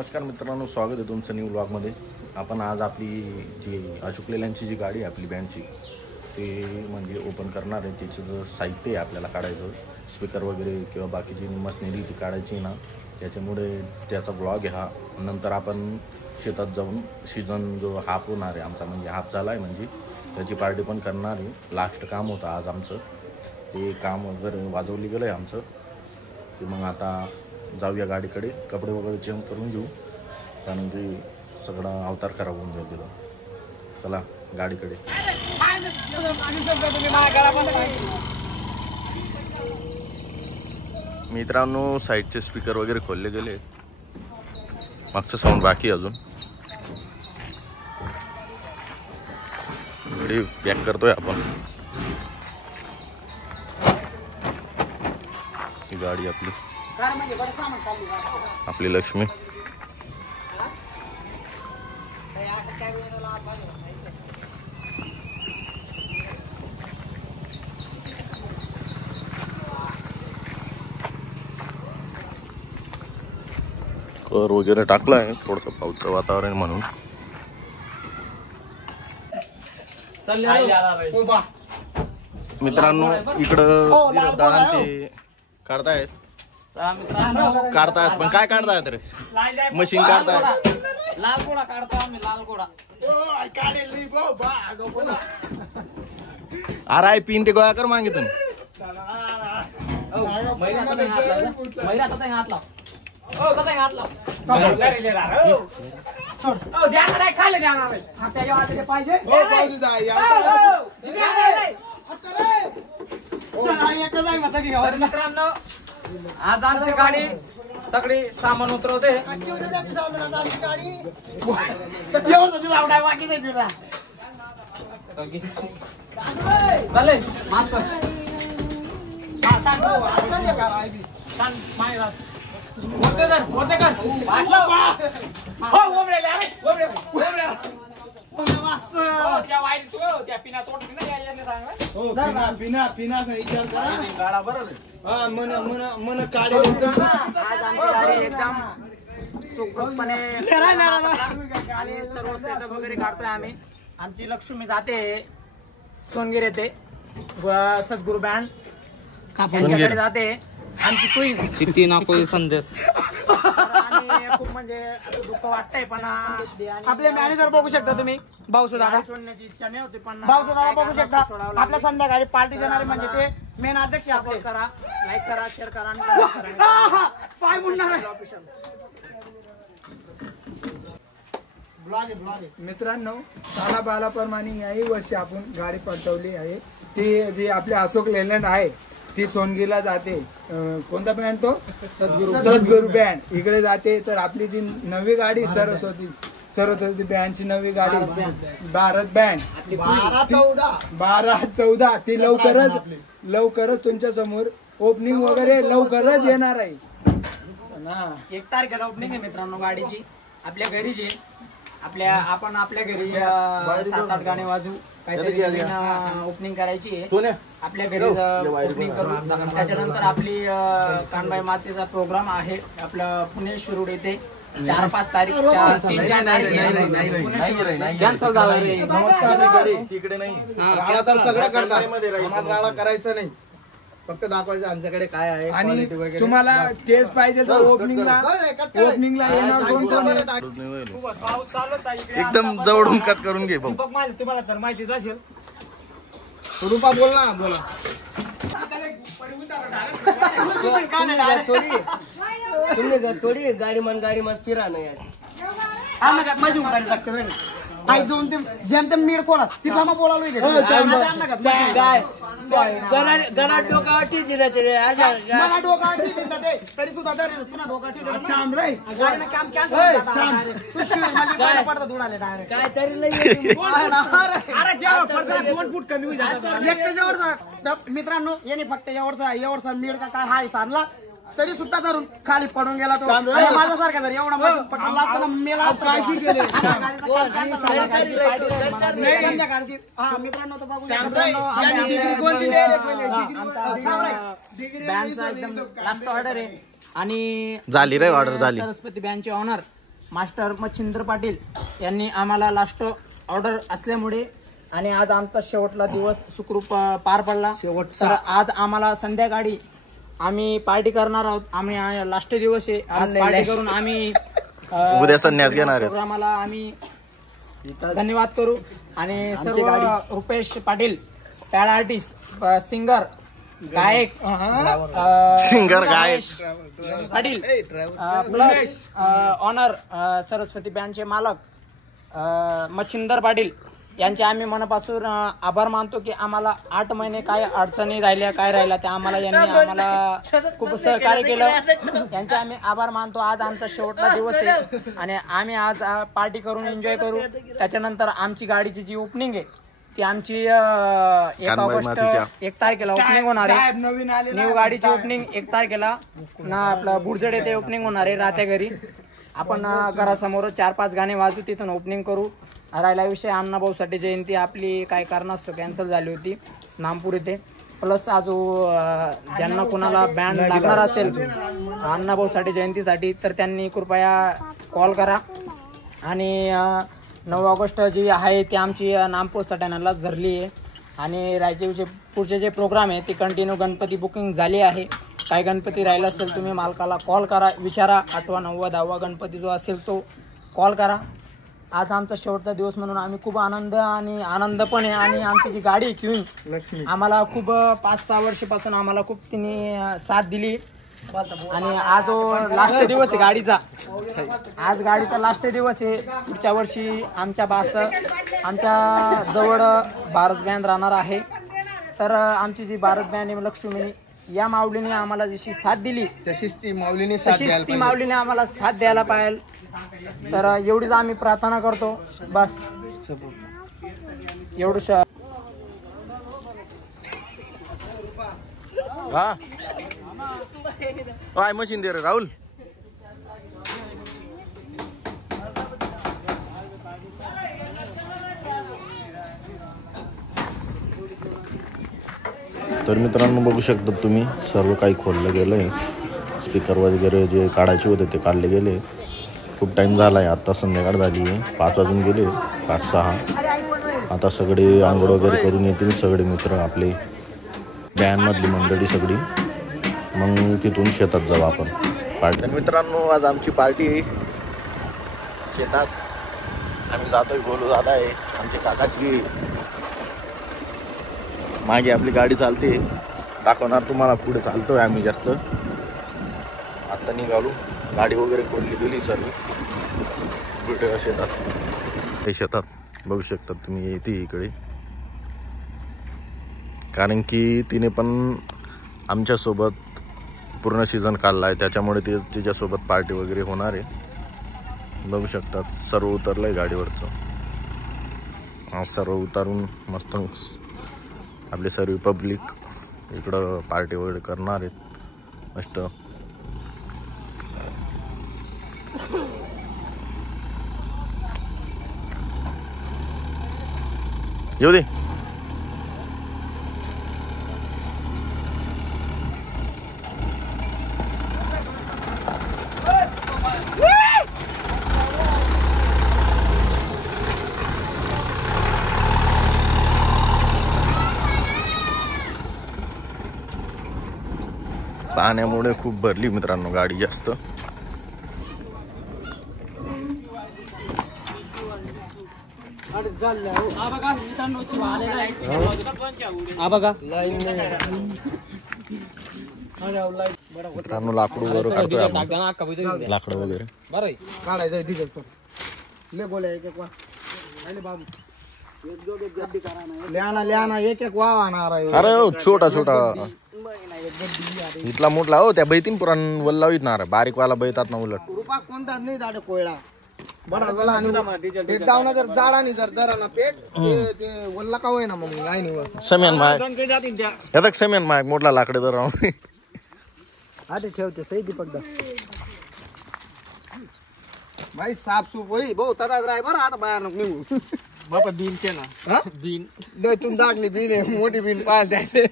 नमस्कार मित्रांनो, स्वागत आहे तुमचं न्यू व्लॉगमध्ये। आपण आज आपली जी अशोक लेलँडची जी गाडी आहे आपली बँडची ते म्हणजे ओपन करणार आहे। त्याचं जो साहित्य आहे आपल्याला काढायचं, स्पीकर वगैरे किंवा बाकीची मशिनरी ती काढायची ना, त्याच्यामुळे त्याचा ब्लॉग आहे हा। नंतर आपण शेतात जाऊन सीझन जो हाफ होणार आहे आमचा, म्हणजे हाफ झाला आहे, म्हणजे त्याची पार्टी पण करणार आहे। लास्ट काम होतं आज आमचं, ते काम वगैरे वाजवली गेलं आहे आमचं। ते मग आता जाऊया गाडीकडे, कपडे वगैरे चेंज करून घेऊ, कारण की सगळा अवतार खराब होऊन जाईल तिथं। चला गाडीकडे। मित्रांनो, साईडचे स्पीकर वगैरे खोलले गेले, मागचं साऊंड बाकी अजून। गाडी पॅक करतोय आपण। ही गाडी आपली लक्ष्मी। कर वगैरे टाकलाय, थोडंसं पावसाचं वातावरण म्हणून। मित्रांनो, इकडं दादांचे काढतायत पण काय काढतायत रे? मशीन काढतायत, लाल गोळा काढतो आम्ही, लाल गोळा। आराय पिन ते गोळा कर मागितून। मित्रांनो, आज आमची गाडी सगळी सामान उतरवते। चालेल मास्तर आणि सर्व सेटअप वगैरे काढतोय आम्ही। आमची लक्ष्मी जाते सोनगिर येते, सद्गुरू बँड यांच्याकडे जाते। आमची कुई सिटी ना कोई संदेश। खूप म्हणजे दुःख वाटतंय, पण आपले मॅनेजर बघू शकता तुम्ही, भाऊसो दादा सोडण्याची इच्छा नाही होती, पण भाऊसो दादा बघू शकता। आपल्या संध्याकाळी पार्टी देणारे म्हणजे ते मेन अध्यक्ष आपले। करा, लाईक करा, शेअर करा आणि पाय मुडणार आहे। मित्रांनो, साला बालाप्रमाणे याही वर्षी आपण गाडी पलटवली आहे। ती जी आपली अशोक लेलँड आहे ती सोनगीरला जाते। कोणता बँड तो? सद्गुरू बँड इकडे जाते। तर आपली जी नवी गाडी सरस्वती बँडची नवी गाडी भारत बँड 12-14 ती लवकरच तुमच्या समोर ओपनिंग वगैरे लवकरच येणार आहे ना। 1 तारखेला ओपनिंग आहे मित्रांनो गाडीची। आपल्या घरी जे आपण आपल्या घरी 7-8 गाणे वाजू, काहीतरी ओपनिंग करायची आहे आपल्या घरी ओपनिंग करू। त्याच्यानंतर आपली कानबाई मातेचा प्रोग्राम आहे आपलं पुणे शिरूड येथे 4-5 तारीखच्या 3-4 कॅन्सल झाला रे। तिकडे नाही, सगळं करतात, करायचं नाही, फक्त दाखवायचं आमच्याकडे काय आहे। आणि तुम्हाला तेच पाहिजे तर ओपनिंगला येणार एकदम जवळून कट करून घे भाऊ। तुम्हाला तर माहितीच असेल। रुपा बोल ना, बोला। थोडी गाडी मन फिरा नाही माझी गाडी लागते काही दोन ते जेम तेम मीड कोणा तिचा मग बोलावलं गणा डोकावटी दिला मला डोकावटी दिला ते तरी सुद्धा पुन्हा डोकावटी काम पडतात उडाले डायरेक्ट काय तरी कमी होईल। मित्रांनो, याने फक्त एवढचा मीड का काय हाय सांगला तरी सुद्धा धरून खाली पडून गेला तो। माझ्यासारखा जर एवढा मशीन पकडला असताना मेला संध्याकाळची। हा मित्रांनो, तो बघू एकदम लास्ट ऑर्डर आहे। आणि झाली रे ऑर्डर झाली। सरस्वती बँडचे ऑनर मास्टर मच्छिंद्र पाटील यांनी आम्हाला लास्ट ऑर्डर असल्यामुळे आणि आज आमचा शेवटला दिवस सुखरूप पार पडला. तर आज आम्हाला संध्याकाळी आम्ही पार्टी करणार आहोत. आम्ही लास्ट दिवस आहे, आज पार्टी करून आम्ही उद्या संन्यास घेणार आहेत. प्रोग्रामाला आम्ही धन्यवाद करू. आणि सर्व Rupesh Patil pad artist, singer, गायक, पाटील प्लस ऑनर सरस्वती बँडचे मालक मच्छिंदर पाटील यांचे आम्ही मनापासून आभार मानतो की आम्हाला 8 महिने काय अडचणी राहिल्या काय राहिल्या त्या यांनी आम्हाला खूप सहकार्य केलं. यांचे आम्ही आभार मानतो. आज आमचा शेवटचा दिवस आहे आणि आम्ही आज पार्टी करून एन्जॉय करू. त्याच्यानंतर आमची गाडीची जी ओपनिंग आहे ती आमची 1 ऑगस्ट 1 तारखेला ओपनिंग होणार आहे. न्यू गाडीची ओपनिंग 1 तारखेला आपलं बुडजड येथे ओपनिंग होणार आहे. राहत्या घरी आपण घरासमोर 4-5 गाणे वाजू, तिथून ओपनिंग करू. राहिला विषय अण्णाभाऊसाठी जयंती आपली काय कारणास्तव कॅन्सल झाली होती नामपूर इथे. प्लस ज्यांना कोणाला बँड लागणार असेल अण्णाभाऊसाठी जयंतीसाठी तर त्यांनी कृपया कॉल करा. आणि 9 ऑगस्ट जी आहे ती आमची नामपूर सटाण्यालाच धरली आहे. आणि राज्याचे पुढचे जे प्रोग्राम आहे ते कंटिन्यू गणपती बुकिंग झाली आहे. काही गणपती राहिला असेल तुम्ही मालकाला कॉल करा, विचारा. 8वा 9वा 10वा गणपती जो असेल तो कॉल करा. आज आमचा शेवटचा दिवस म्हणून आम्ही खूप आनंद पण आहे. आणि आमची जी गाडी क्वीन आम्हाला खूप 5-6 वर्षापासून आम्हाला खूप तिने साथ दिली. आणि आज लास्ट दिवस आहे गाडीचा. आज गाडीचा लास्ट दिवस आहे. पुढच्या वर्षी आमच्या जवळ भारत बँड राहणार आहे. तर आमची जी भारत बँड आहे लक्ष्मी या माऊलीने आम्हाला जशी साथ दिली तशीच ती माऊलीने आम्हाला साथ द्यायला पाहिजे. तर एवढीच आम्ही प्रार्थना करतो. बस एवढंच. काय मशीन दे रे राहुल. तर मित्रांनो बघू शकता तुम्ही सर्व काही खोललं गेलं आहे. स्पीकर वगैरे जे काढायचे होते ते काढले गेले. खूप टाईम झाला आहे. आत्ता संध्याकाळ झाली आहे, 5 वाजून गेले, 5-6. आता सगळे आंघोळ वगैरे करून येतील सगळे मित्र आपले बँडमधली मंडळी सगळी. मग तिथून शेतात जाऊ आपण पार्टी. मित्रांनो आज आमची पार्टी आहे शेतात. आम्ही जातोय, बोलू जात आहे. आमची काकाची मागे आपली गाडी चालते, दाखवणार तुम्हाला. पुढे चालतोय आम्ही जास्त. आता निघालो, गाडी वगैरे खोलली गेली सर्व. कुठे शेतात, हे शेतात बघू शकता तुम्ही. येते इकडे कारण की तिने पण आमच्यासोबत पूर्ण सीझन काढला आहे, त्याच्यामुळे ते तिच्यासोबत पार्टी वगैरे होणार आहे. बघू शकतात सर्व उतरलं आहे गाडीवरचं. आज सर्व उतारून मस्त आपले सर्व पब्लिक इकडं पार्टी वगैरे करणार आहेत मस्त. येऊ दे. पाण्यामुळे खूप भरली मित्रांनो गाडी जास्त. मित्रांनो लाकूड वगैरे काढतोय आपण. लाकडं वगैरे काढायचं ठीक आहे. ले गोल्या एक वा बाबू लिहाना एक वाव आणणार आहे. अरे छोटा इथला मोठला हो. त्या बैतीन पुराण वल्लावीत ना बारीक वाला बैतात ना उलट रुपा कोणता नाही झाड कोयळा बडा झाला. आणि एक दावना जर जाडा नाही जर दराना पेट ते वल्ला का होय ना मग नाही निवड. समेन माय येतात समेन माय मोठला लाकडे तर राहून आधी ठेवते सही दीपक दा भाई साफ सूफ होई भाऊ तदा ड्रायव्हर आता बाहेर नको निघू. बाबा बीन के ना बीन तुम दागली बीन आहे मोठी बीन पाल द्यायचे.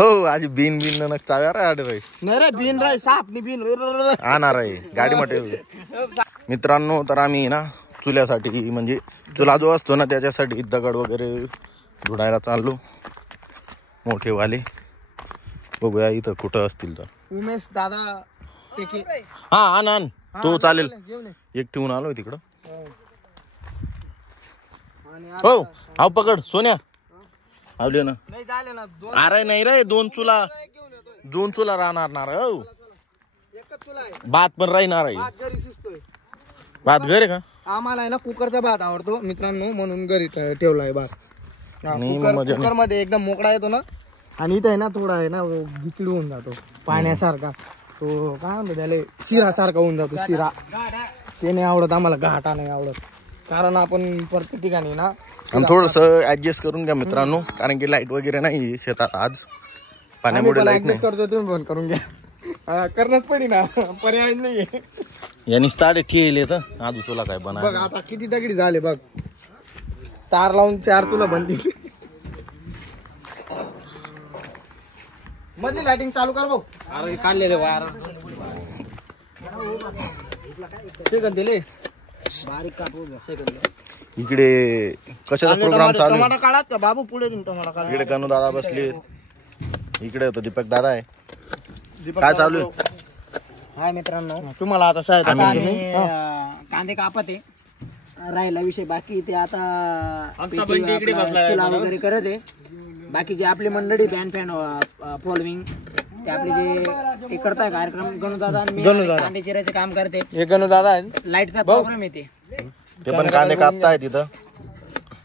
हो आज बीन नक चाव्या रे आडे रे नाही रे बीन रे साफ नि बीन आणणार आहे गाडी मध्ये. मित्रांनो, तर आम्ही ना चुल्यासाठी म्हणजे चुला जो असतो ना त्याच्यासाठी दगड वगैरे धुडायला चाललो मोठे वाले. बघूया इथं कुठं असतील तर. उमेश दादा टेके. हा आण तो चालेल. घेऊन ये. एक ठेवून आलोय तिकडं. आणि हो आव पकड सोन्या. आवले ना. नाही झाले ना दोन अरे नाही रे, दोन चुला घेऊन येतोय. 2 चुला राहणार हो. एकच तुला आहे. भात पण राहणार आहे. भात घरी शिजतोय. भात घर आहे का? आम्हाला आहे ना कुकरचा भात आवडतो मित्रांनो, म्हणून घरी ठेवलाय भात. नाही, मग मजा नाही. कुकर मध्ये एकदम मोकळा येतो ना. आणि इथं आहे ना थोडा आहे ना गिचड होऊन जातो पाण्यासारखा. तो काय म्हणतो त्याला, शिरा सारखा होऊन जातो शिरा. ते नाही आवडत आम्हाला, घाटा नाही आवडत. कारण आपण प्रत्येक ठिकाणी ना आणि थोडस ऍडजस्ट करून घ्या मित्रांनो, कारण की लाईट वगैरे नाही शेतात आज पाण्यामुळे. लाईट नाही. ऍडजस्ट करतो, तुम्ही फोन करून घ्या. करणंच पडी ना, पर्याय नाहीये. यांनी स्टार्ट ठेवले तर आजू चुला काय बघ बनवा. आता किती दगडी झाले बघ. तार लावून 4 तुला बनली. मधली लाइटिंग चालू कर भाऊ. अरे काढलेले वायर सेकंद दिले. बारीक कापू. इकडे कशाचा प्रोग्राम चालू आहे? टमाटा काढात का बाबू? पुढे देऊन टमाटा काढा. इकडे कनू दादा बसले, इकडे होतं दीपक दादा आहे. काय चालू आहे? हाय मित्रांनो, तुम्हाला आता शाळेत कांदे कापत आहे. राहिला विषय बाकी ते आता चुला वगैरे करत आहे. बाकी जे आपली मंडळी बँड फॅन फॉलोविंग ते आपले जे ते करताय कार्यक्रम, गणूदादा आणि मी कांदे चिरायचे काम करते. हे गणू दादा आहे. लाईटचा प्रॉब्लेम येते, ते पण कांदे कापताय तिथं.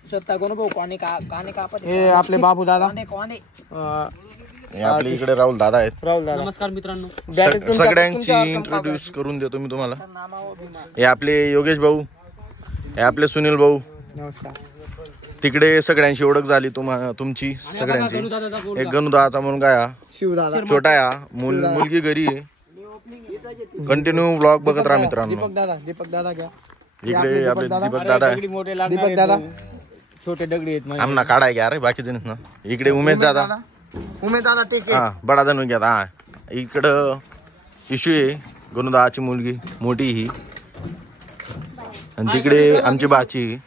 स्वतः गणू भाऊ कांदे कापत आहे. हे आपले बाबू दादा. कांदे हे आपले इकडे राहुल दादा आहेत. राहुल दादा. नमस्कार मित्रांनो. सगळ्यांची इंट्रोड्यूस करून देतो मी तुम्हाला. हे आपले योगेश भाऊ, हे आपले सुनील भाऊ. नमस्कार. तिकडे सगळ्यांची ओळख झाली तुमची सगळ्यांची. एक गणुदाचा मुलगा या शिवदादा. छोटा या मुलगी घरी आहे. कंटिन्यू ब्लॉग बघत राहा मित्रांनो. दीपक दादा घ्या. इकडे आपले दीपक दादा आहे. दीपक दादा. छोटे दगडी आहेत. आमना काढाय घ्या रे बाकी जण ना. इकडे उमेश दादा. उमेश दादा टेके. हा बडा जण घ्या. हा इकडं इशू आहे, गणुदाची मुलगी मोठी ही. आणि तिकडे आमची बाची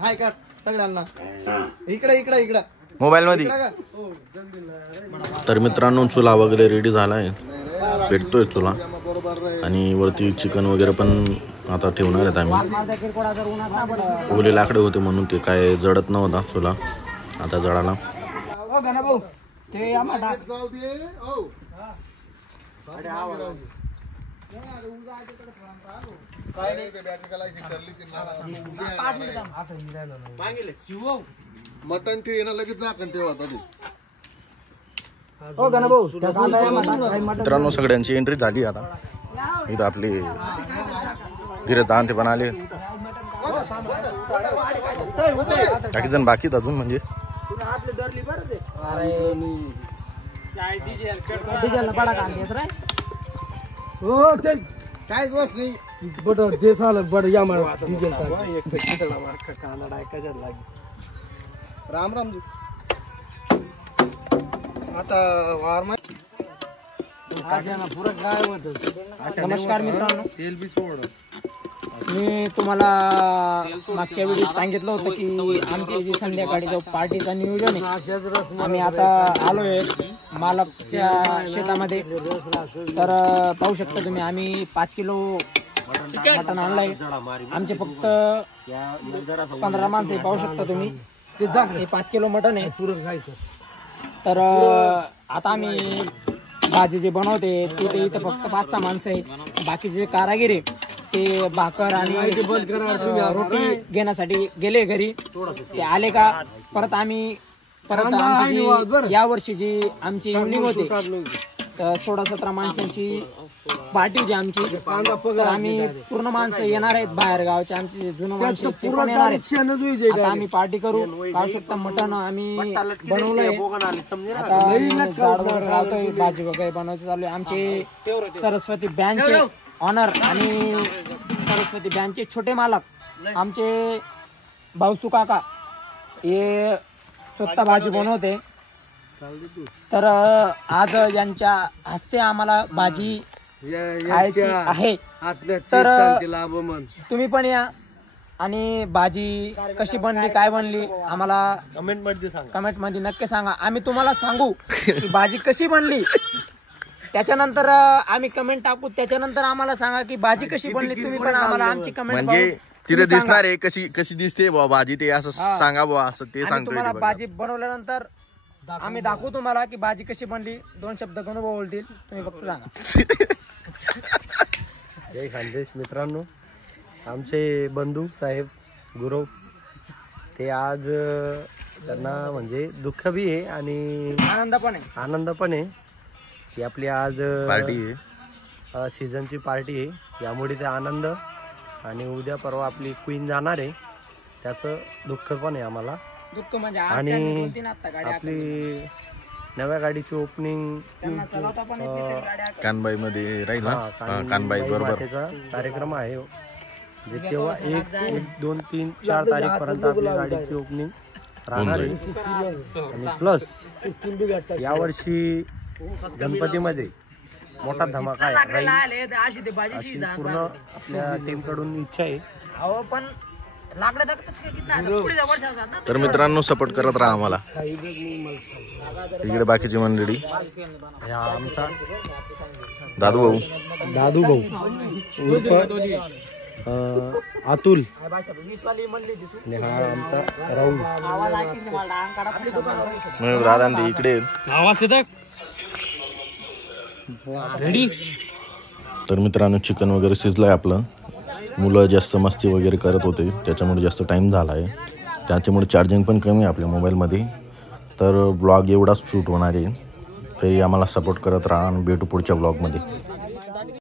हाय का सगळ्यांना. इकडे इकडे इकडे मोबाईल मध्ये. तर मित्रांनो चुला वगैरे रेडी झालाय, पेटतोय चुला. आणि वरती चिकन वगैरे पण आता ठेवणार आहेत आम्ही. ओले लाकडे होते म्हणून ते काय जळत नव्हता चुला, आता जळाला. हो गणा भाऊ ते आम्हाला जाऊ दे. हो मटन ठेव लगेच झाकण ठेवा. हो गणा भाऊ मित्रांनो सगळ्यांची एंट्री झाली आता. इथं आपले धीरे दान ते पण आले. काही जण बाकीत अजून म्हणजे. आपले दरली बरं ते. हो चल काय दोस्त नाही. बट देश आलं बड या मला डिझेल राम राम जी. आता वार नमस्कार मित्रांनो. तेल बी सोड. मी तुम्हाला मागच्या वेळी सांगितलं होतं की आमची जी संध्याकाळी जो पार्टीचा नियोजन आहे, आम्ही आता आलोय मालकच्या शेतामध्ये. तर पाहू शकता तुम्ही, आम्ही 5 किलो मटण आणलंय. आमचे फक्त 15 माणसं पाहू शकता तुम्ही. हे 5 किलो मटण आहे. तर आता आम्ही भाजी जे बनवते ते इथं फक्त 5-6 माणसं आहे. बाकीचे जे कारागीर आहे ते भाकर आणि रोटी घेण्यासाठी गेले घरी. ते आले का परत आम्ही या वर्षी जी आमची इव्हनिंग होती, तर 16-17 माणसांची पार्टी होती आमची. तर आम्ही पूर्ण माणसं येणार आहेत बाहेर गावचे. आमची जुनं माणसं ते पण येणार आहेत. आता आम्ही पार्टी करू. पाहू शकता मटण आम्ही बनवलंय. आता झाड लावतोय, भाजी वगैरे बनवायचं चालू आहे. आमचे सरस्वती बँकचे ऑनर आणि सरस्वती बँकचे छोटे मालक आमचे भाऊसू काका हे स्वतः भाजी बनवते. तर आज यांच्या हस्ते आम्हाला भाजी खायची आहे तर तुम्ही पण या आणि भाजी कशी बनली काय बनली आम्हाला कमेंट मध्ये नक्की सांगा. आम्ही तुम्हाला सांगू की भाजी कशी बनली, त्याच्यानंतर आम्ही कमेंट टाकू, त्याच्यानंतर आम्हाला सांगा की भाजी कशी बनली. तुम्ही पण आम्हाला आमची कमेंट म्हणजे तिथे दिसणार आहे कशी दिसते बुवा भाजी, ते असं सांगा बुवा, असं ते सांगतोय. तुम्हाला भाजी बनवल्यानंतर आम्ही दाखवू तुम्हाला की भाजी कशी बनली. 2 शब्द अनुभव बोलतील, तुम्ही फक्त सांगा. जय खानदेश मित्रांनो, आमचे बंधू साहेब गुरव ते आज त्यांना म्हणजे दुःख बी आहे आणि आनंद पण आहे की आपली आज पार्टी आहे, सीझनची पार्टी आहे. यामुळे ते आनंद आणि उद्या परवा आपली क्वीन जाणार आहे त्याचं दुःख पण आहे आम्हाला. दुःख म्हणजे आणि आपली नव्या गाडीची ओपनिंग कानबाई मध्ये राहील ना, कानबाई बरोबर त्याचा कार्यक्रम आहे. म्हणजे तेव्हा 1, 2, 3, 4 तारीख पर्यंत आपल्या गाडीची ओपनिंग राहणार आहे. आणि प्लस यावर्षी गणपतीमध्ये मोठा धमाका आहे अशी पूर्ण आपल्या टीम कडून इच्छा आहे. पण तर मित्रांनो सपोर्ट करत राहा आम्हाला. इकडे बाकीची मंडळी, हा आमचा दादू भाऊ उर्फ अतुल आणि हा आमचा राहुल. दादा ते इकडे रेडी. तर मित्रांनो चिकन वगैरे शिजलंय आपलं. मुलं जास्त मस्ती वगैरे करत होते त्याच्यामुळे जास्त टाईम झाला आहे, त्याच्यामुळे चार्जिंग पण कमी आहे आपल्या मोबाईलमध्ये. तर ब्लॉग एवढाच शूट होणार आहे, तरी आम्हाला सपोर्ट करत राहा आणि भेटू पुढच्या ब्लॉगमध्ये.